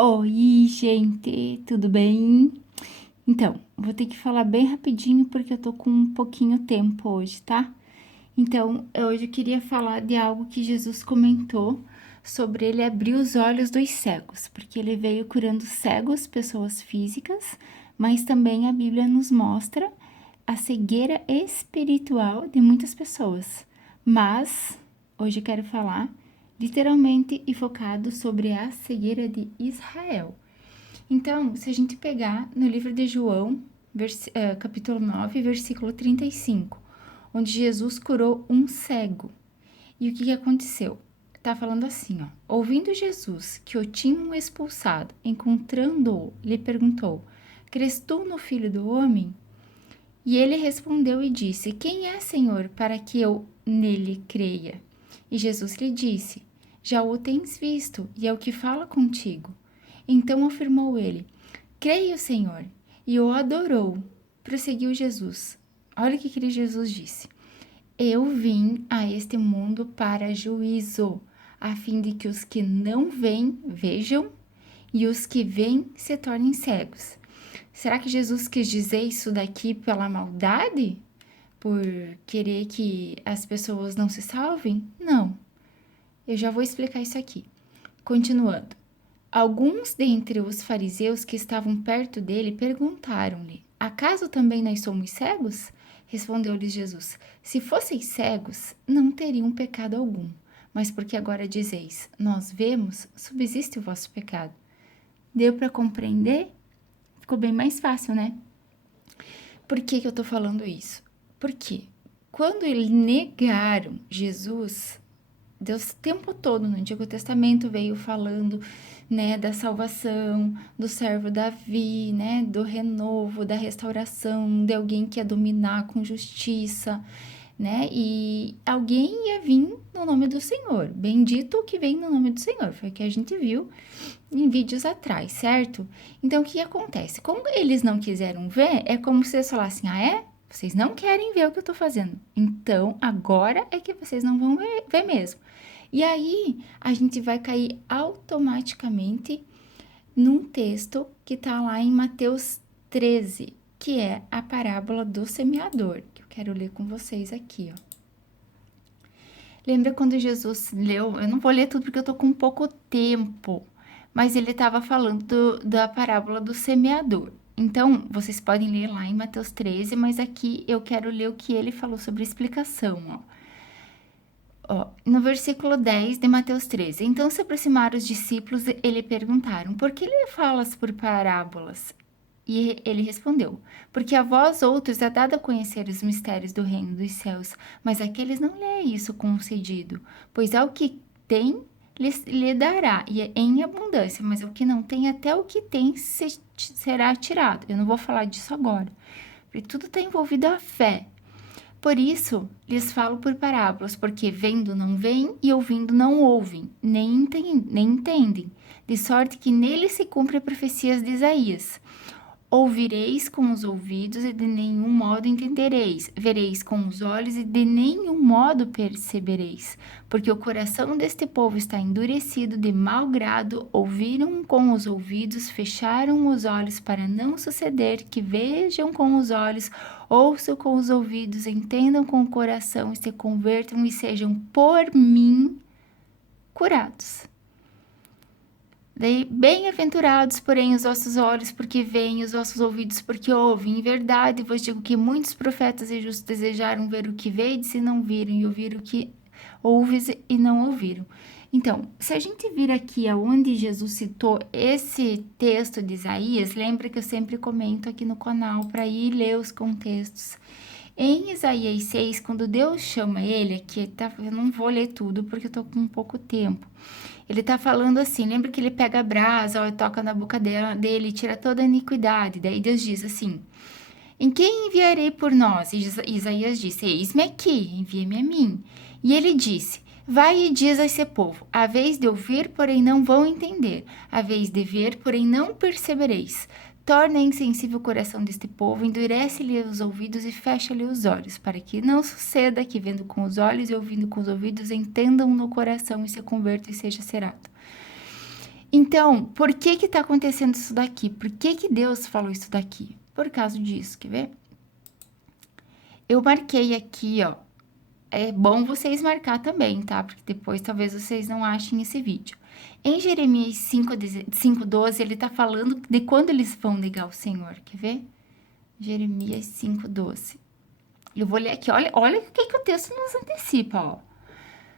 Oi, gente, tudo bem? Então, vou ter que falar bem rapidinho porque eu tô com um pouquinho tempo hoje, tá? Então, hoje eu queria falar de algo que Jesus comentou sobre ele abrir os olhos dos cegos, porque ele veio curando cegos, pessoas físicas, mas também a Bíblia nos mostra a cegueira espiritual de muitas pessoas. Mas hoje eu quero falar literalmente e focado sobre a cegueira de Israel. Então, se a gente pegar no livro de João, capítulo 9, versículo 35, onde Jesus curou um cego. E o que aconteceu? Tá falando assim, ó. Ouvindo Jesus que o tinham expulsado, encontrando-o, lhe perguntou: Crês tu no Filho do Homem? E ele respondeu e disse: Quem é, Senhor, para que eu nele creia? E Jesus lhe disse: Já o tens visto, e é o que fala contigo. Então afirmou ele: Creio, Senhor. E o adorou. Prosseguiu Jesus. Olha o que Jesus disse: Eu vim a este mundo para juízo, a fim de que os que não veem vejam e os que veem se tornem cegos. Será que Jesus quis dizer isso daqui pela maldade? Por querer que as pessoas não se salvem? Não. Eu já vou explicar isso aqui. Continuando. Alguns dentre os fariseus que estavam perto dele perguntaram-lhe: Acaso também nós somos cegos? Respondeu-lhes Jesus: Se fosseis cegos, não teriam pecado algum. Mas porque agora dizeis: Nós vemos, subsiste o vosso pecado. Deu para compreender? Ficou bem mais fácil, né? Por que eu tô falando isso? Porque quando eles negaram Jesus, Deus o tempo todo no Antigo Testamento veio falando, né, da salvação, do servo Davi, né, do renovo, da restauração, de alguém que ia dominar com justiça, né, e alguém ia vir no nome do Senhor. Bendito o que vem no nome do Senhor. Foi o que a gente viu em vídeos atrás, certo? Então, o que acontece? Como eles não quiseram ver, é como se eles falassem, ah, é? Vocês não querem ver o que eu tô fazendo. Então, agora é que vocês não vão ver mesmo. E aí, a gente vai cair automaticamente num texto que tá lá em Mateus 13, que é a parábola do semeador, que eu quero ler com vocês aqui, ó. Lembra quando Jesus leu? Eu não vou ler tudo porque eu tô com pouco tempo, mas ele estava falando da parábola do semeador. Então, vocês podem ler lá em Mateus 13, mas aqui eu quero ler o que ele falou sobre a explicação, no versículo 10 de Mateus 13. Então se aproximaram os discípulos e lhe perguntaram: Por que lhe falas por parábolas? E ele respondeu: Porque a vós outros é dado a conhecer os mistérios do reino dos céus, mas aqueles não lhe é isso concedido. Pois ao que tem, lhe dará, e é em abundância, mas o que não tem, até o que tem será tirado. Eu não vou falar disso agora, porque tudo está envolvido a fé. Por isso, lhes falo por parábolas, porque vendo não veem e ouvindo não ouvem, nem entendem, de sorte que nele se cumpre a profecia de Isaías. Ouvireis com os ouvidos e de nenhum modo entendereis. Vereis com os olhos e de nenhum modo percebereis. Porque o coração deste povo está endurecido de mau grado, ouviram com os ouvidos, fecharam os olhos para não suceder que vejam com os olhos, ouçam com os ouvidos, entendam com o coração e se convertam e sejam por mim curados. Daí, bem-aventurados, porém, os vossos olhos, porque veem, os vossos ouvidos, porque ouvem. Em verdade, vos digo que muitos profetas e justos desejaram ver o que vedes e não viram, e ouvir o que ouves e não ouviram. Então, se a gente vir aqui aonde Jesus citou esse texto de Isaías, lembra que eu sempre comento aqui no canal para ir ler os contextos. Em Isaías 6, quando Deus chama ele, aqui tá, eu não vou ler tudo porque eu tô com pouco tempo. Ele tá falando assim, lembra que ele pega a brasa, ó, e toca na boca dele, tira toda a iniquidade. Daí Deus diz assim: Em quem enviarei por nós? E Isaías disse: Eis-me aqui, envia-me a mim. E ele disse: Vai e diz a esse povo: A vez de ouvir, porém não vão entender, a vez de ver, porém não percebereis. Torna insensível o coração deste povo, endurece-lhe os ouvidos e fecha-lhe os olhos, para que não suceda que, vendo com os olhos e ouvindo com os ouvidos, entendam no coração e se convertam e seja serado. Então, por que que tá acontecendo isso daqui? Por que que Deus falou isso daqui? Por causa disso, quer ver? Eu marquei aqui, ó. É bom vocês marcar também, tá? Porque depois talvez vocês não achem esse vídeo. Em Jeremias 5:12, ele tá falando de quando eles vão negar o Senhor. Quer ver? Jeremias 5:12. Eu vou ler aqui. Olha o que que o texto nos antecipa, ó.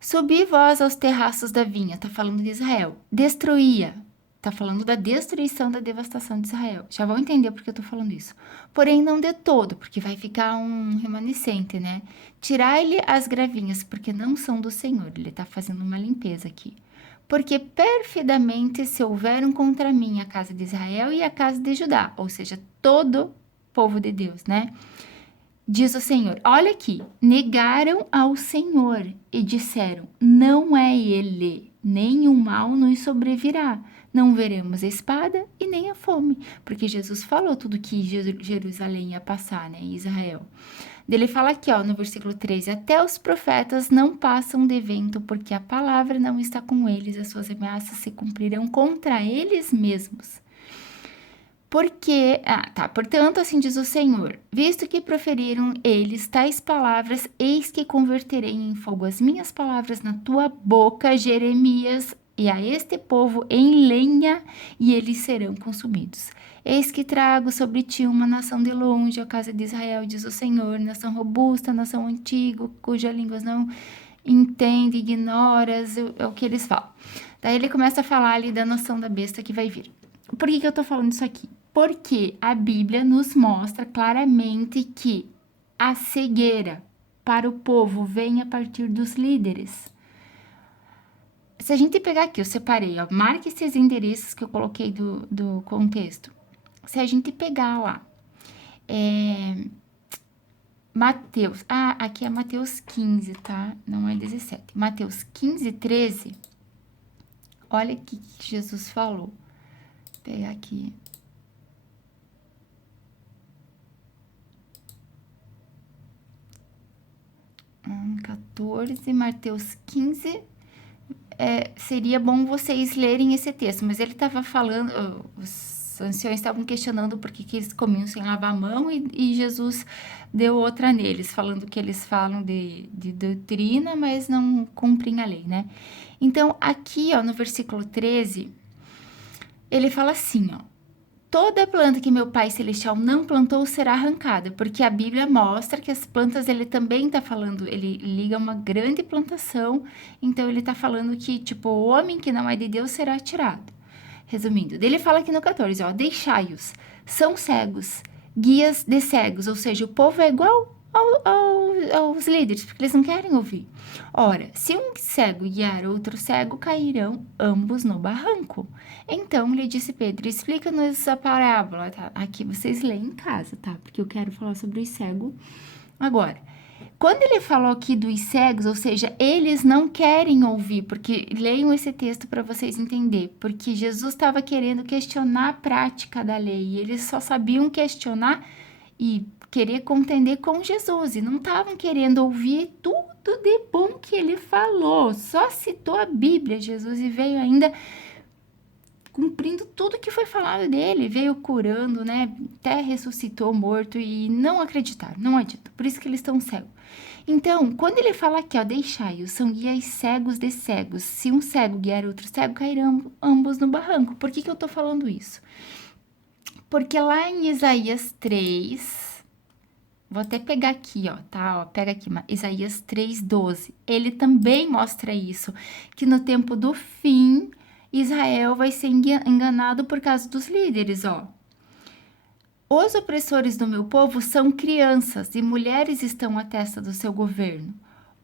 Subi vós aos terraços da vinha, tá falando de Israel. Destruía, tá falando da destruição, da devastação de Israel. Já vão entender por que eu tô falando isso. Porém, não de todo, porque vai ficar um remanescente, né? Tirai-lhe as gravinhas, porque não são do Senhor. Ele tá fazendo uma limpeza aqui. Porque perfidamente se houveram contra mim a casa de Israel e a casa de Judá, ou seja, todo povo de Deus, né? Diz o Senhor, olha aqui, negaram ao Senhor e disseram, não é ele, nem o mal nos sobrevirá, não veremos a espada e nem a fome, porque Jesus falou tudo que Jerusalém ia passar, né, Israel. Ele fala aqui, ó, no versículo 13, até os profetas não passam de vento, porque a palavra não está com eles, as suas ameaças se cumprirão contra eles mesmos. Portanto, assim diz o Senhor, visto que proferiram eles tais palavras, eis que converterei em fogo as minhas palavras na tua boca, Jeremias, e a este povo em lenha, e eles serão consumidos. Eis que trago sobre ti uma nação de longe, a casa de Israel, diz o Senhor, nação robusta, nação antiga, cuja língua não entende, ignoras, é o que eles falam. Daí ele começa a falar ali da nação da besta que vai vir. Por que eu tô falando isso aqui? Porque a Bíblia nos mostra claramente que a cegueira para o povo vem a partir dos líderes. Se a gente pegar aqui, eu separei, ó, marque esses endereços que eu coloquei do contexto. Se a gente pegar lá, Mateus, aqui é Mateus 15, tá? Não é 17. Mateus 15, 13, olha o que Jesus falou. Vou pegar aqui. 14, Mateus 15, seria bom vocês lerem esse texto, mas ele estava falando, os anciões estavam questionando por que eles comiam sem lavar a mão e Jesus deu outra neles, falando que eles falam de doutrina, mas não cumprem a lei, né? Então, aqui, ó, no versículo 13, ele fala assim, ó, toda planta que meu Pai Celestial não plantou será arrancada, porque a Bíblia mostra que as plantas, ele também está falando, ele liga uma grande plantação, então ele está falando que, tipo, o homem que não é de Deus será tirado. Resumindo, ele fala aqui no 14, ó, deixai-os, são cegos, guias de cegos, ou seja, o povo é igual aos líderes, porque eles não querem ouvir. Ora, se um cego guiar outro cego, cairão ambos no barranco. Então lhe disse Pedro, explica-nos a parábola, tá? Aqui vocês leem em casa, tá? Porque eu quero falar sobre os cegos agora. Quando ele falou aqui dos cegos, ou seja, eles não querem ouvir, porque leiam esse texto para vocês entenderem, porque Jesus estava querendo questionar a prática da lei, e eles só sabiam questionar e querer contender com Jesus, e não estavam querendo ouvir tudo de bom que ele falou, só citou a Bíblia, Jesus, e veio ainda cumprindo tudo que foi falado dele, veio curando, né, até ressuscitou morto, e não acreditaram, não adianta, por isso que eles estão cegos. Então, quando ele fala aqui, ó, deixai-os, são guias cegos de cegos, se um cego guiar outro cego, cairão ambos no barranco. Por que eu tô falando isso? Porque lá em Isaías 3, vou até pegar aqui, ó, tá? Ó, pega aqui, Isaías 3:12. Ele também mostra isso, que no tempo do fim, Israel vai ser enganado por causa dos líderes, ó. Os opressores do meu povo são crianças e mulheres estão à testa do seu governo.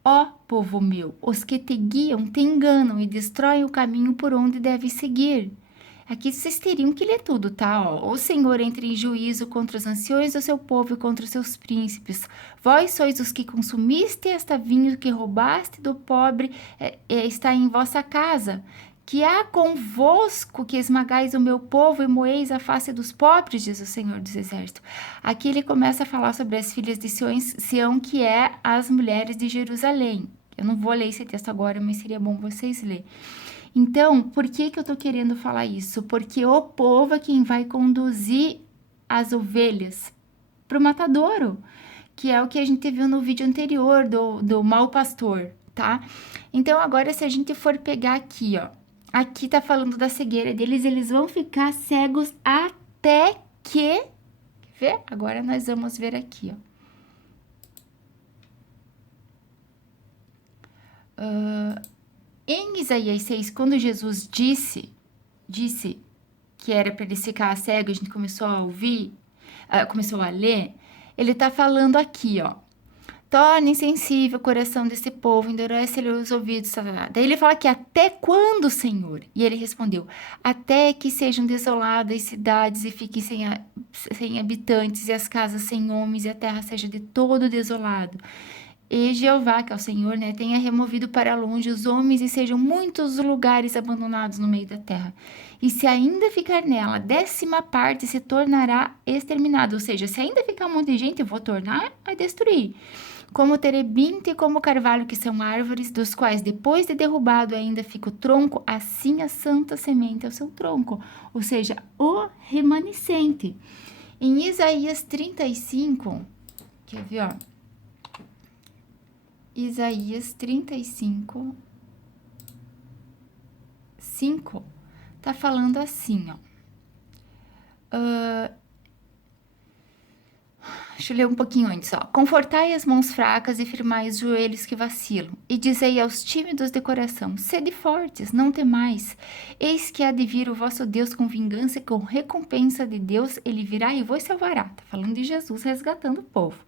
Ó povo meu, os que te guiam te enganam e destroem o caminho por onde deves seguir. Aqui vocês teriam que ler tudo, tá? Ó, o Senhor entra em juízo contra os anciões do seu povo e contra os seus príncipes. Vós sois os que consumiste esta vinho que roubaste do pobre, está em vossa casa. Que há convosco que esmagais o meu povo e moeis a face dos pobres, diz o Senhor dos Exércitos. Aqui ele começa a falar sobre as filhas de Sião, que é as mulheres de Jerusalém. Eu não vou ler esse texto agora, mas seria bom vocês lerem. Então, por que que eu tô querendo falar isso? Porque o povo é quem vai conduzir as ovelhas pro matadouro, que é o que a gente viu no vídeo anterior do mau pastor, tá? Então, agora, se a gente for pegar aqui, ó, aqui tá falando da cegueira deles, eles vão ficar cegos até que... Quer ver? Agora nós vamos ver aqui, ó. Em Isaías 6, quando Jesus disse que era para eles ficar cegos, a gente começou a ouvir, começou a ler, ele tá falando aqui, ó. Torne insensível o coração desse povo, endurece-lhe os ouvidos. Daí ele fala que até quando, Senhor? E ele respondeu, até que sejam desoladas as cidades e fiquem sem habitantes, e as casas sem homens, e a terra seja de todo desolado. E Jeová, que é o Senhor, né, tenha removido para longe os homens e sejam muitos os lugares abandonados no meio da terra. E se ainda ficar nela 10ª parte, se tornará exterminado. Ou seja, se ainda ficar muita gente, eu vou tornar a destruir. Como o terebinte e como o carvalho, que são árvores, dos quais depois de derrubado ainda fica o tronco, assim a santa semente é o seu tronco. Ou seja, o remanescente. Em Isaías 35, quer ver, ó? Isaías 35, 5, tá falando assim, ó. Deixa eu ler um pouquinho antes, ó. Confortai as mãos fracas e firmai os joelhos que vacilam. E dizei aos tímidos de coração, sede fortes, não temais. Eis que há de vir o vosso Deus com vingança e com recompensa de Deus, ele virá e vos salvará. Tá falando de Jesus resgatando o povo.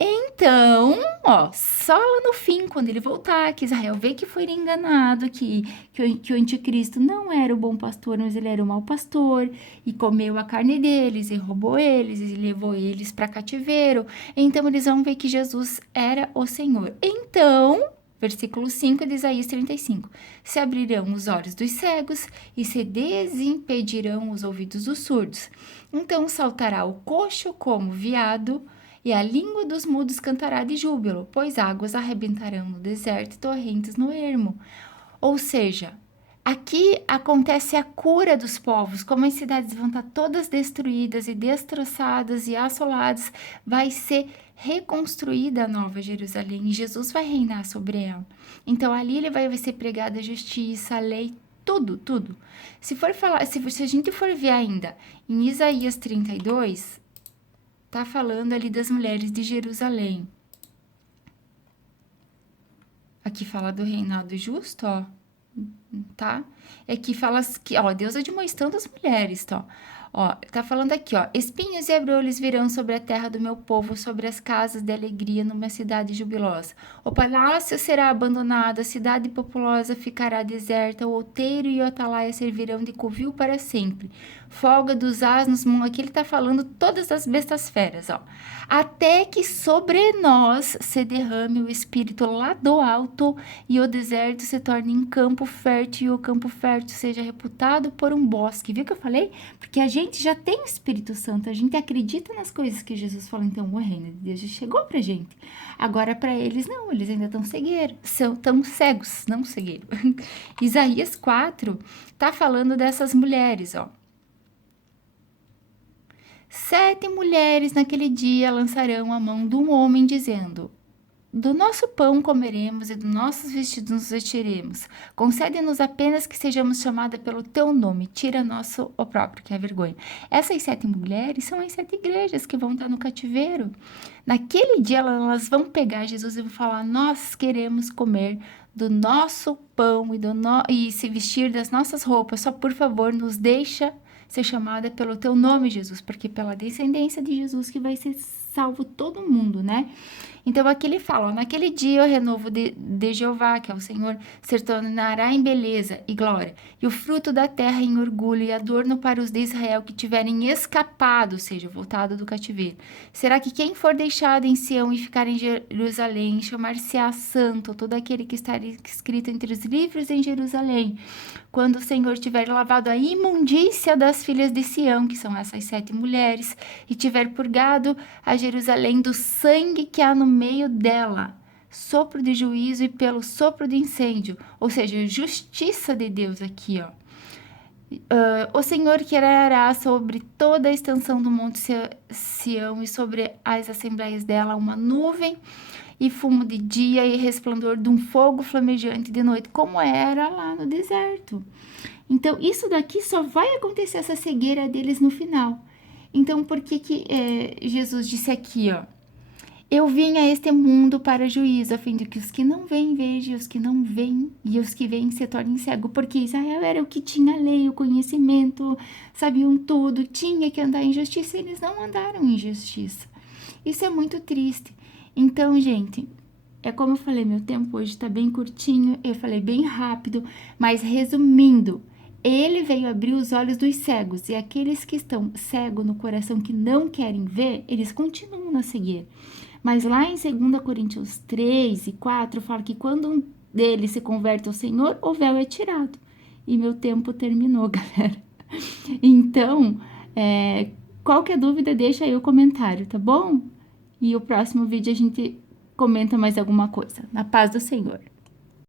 Então, ó, só lá no fim, quando ele voltar, que Israel vê que foi enganado, que o anticristo não era o bom pastor, mas ele era o mau pastor, e comeu a carne deles, e roubou eles, e levou eles para cativeiro. Então, eles vão ver que Jesus era o Senhor. Então, versículo 5 de Isaías 35. Se abrirão os olhos dos cegos e se desimpedirão os ouvidos dos surdos. Então, saltará o coxo como veado, e a língua dos mudos cantará de júbilo, pois águas arrebentarão no deserto e torrentes no ermo. Ou seja, aqui acontece a cura dos povos, como as cidades vão estar todas destruídas e destroçadas e assoladas, vai ser reconstruída a nova Jerusalém e Jesus vai reinar sobre ela. Então ali ele vai ser pregada a justiça, a lei, tudo. Se a gente for ver ainda em Isaías 32, tá falando ali das mulheres de Jerusalém. Aqui fala do reinado justo, ó, tá? Aqui fala que, ó, Deus admoestando as mulheres, tá? Ó, tá falando aqui, ó, espinhos e abrolhos virão sobre a terra do meu povo, sobre as casas de alegria numa cidade jubilosa. O palácio será abandonado, a cidade populosa ficará deserta, o outeiro e o atalaia servirão de covil para sempre. Folga dos asnos, aqui ele tá falando todas as bestas feras, ó. Até que sobre nós se derrame o espírito lá do alto e o deserto se torne em campo fértil e o campo fértil seja reputado por um bosque. Viu que eu falei? Porque a gente já tem o Espírito Santo, a gente acredita nas coisas que Jesus falou, então o reino de Deus já chegou pra gente. Agora para eles não, eles ainda estão tão cegos, não cegueiros. Isaías 4 tá falando dessas mulheres, ó. 7 mulheres naquele dia lançarão a mão de um homem, dizendo: do nosso pão comeremos e dos nossos vestidos nos vestiremos. Concede-nos apenas que sejamos chamadas pelo teu nome. Tira nosso opróbrio, que é a vergonha. Essas 7 mulheres são as 7 igrejas que vão estar no cativeiro. Naquele dia, elas vão pegar Jesus e vão falar: nós queremos comer do nosso pão e se vestir das nossas roupas. Só, por favor, nos deixa ser chamada pelo teu nome, Jesus, porque pela descendência de Jesus que vai ser salvo todo mundo, né? Então, aqui ele fala, ó, naquele dia o renovo de Jeová, que é o Senhor, se tornará em beleza e glória, e o fruto da terra em orgulho e adorno para os de Israel que tiverem escapado, ou seja, voltado do cativeiro. Será que quem for deixado em Sião e ficar em Jerusalém, chamar-se-á santo, todo aquele que está escrito entre os livros em Jerusalém, quando o Senhor tiver lavado a imundícia das filhas de Sião, que são essas 7 mulheres, e tiver purgado a Jerusalém do sangue que há no meio dela. sopro de juízo e pelo sopro de incêndio, ou seja, justiça de Deus aqui, ó. O Senhor que arará sobre toda a extensão do monte Sião e sobre as assembleias dela uma nuvem e fumo de dia e resplendor de um fogo flamejante de noite, como era lá no deserto. Então, isso daqui só vai acontecer, essa cegueira deles no final. Então, por que Jesus disse aqui, ó? Eu vim a este mundo para juízo, a fim de que os que não veem vejam, os que não veem e os que veem se tornem cegos. Porque Israel era o que tinha a lei, o conhecimento, sabiam tudo, tinha que andar em justiça, e eles não andaram em justiça. Isso é muito triste. Então, gente, é como eu falei, meu tempo hoje está bem curtinho, eu falei bem rápido, mas resumindo, ele veio abrir os olhos dos cegos, e aqueles que estão cegos no coração, que não querem ver, eles continuam na cegueira. Mas lá em 2 Coríntios 3 e 4, fala que quando um deles se converte ao Senhor, o véu é tirado. E meu tempo terminou, galera. Então, qualquer dúvida, deixa aí o comentário, tá bom? E o próximo vídeo a gente comenta mais alguma coisa. Na paz do Senhor.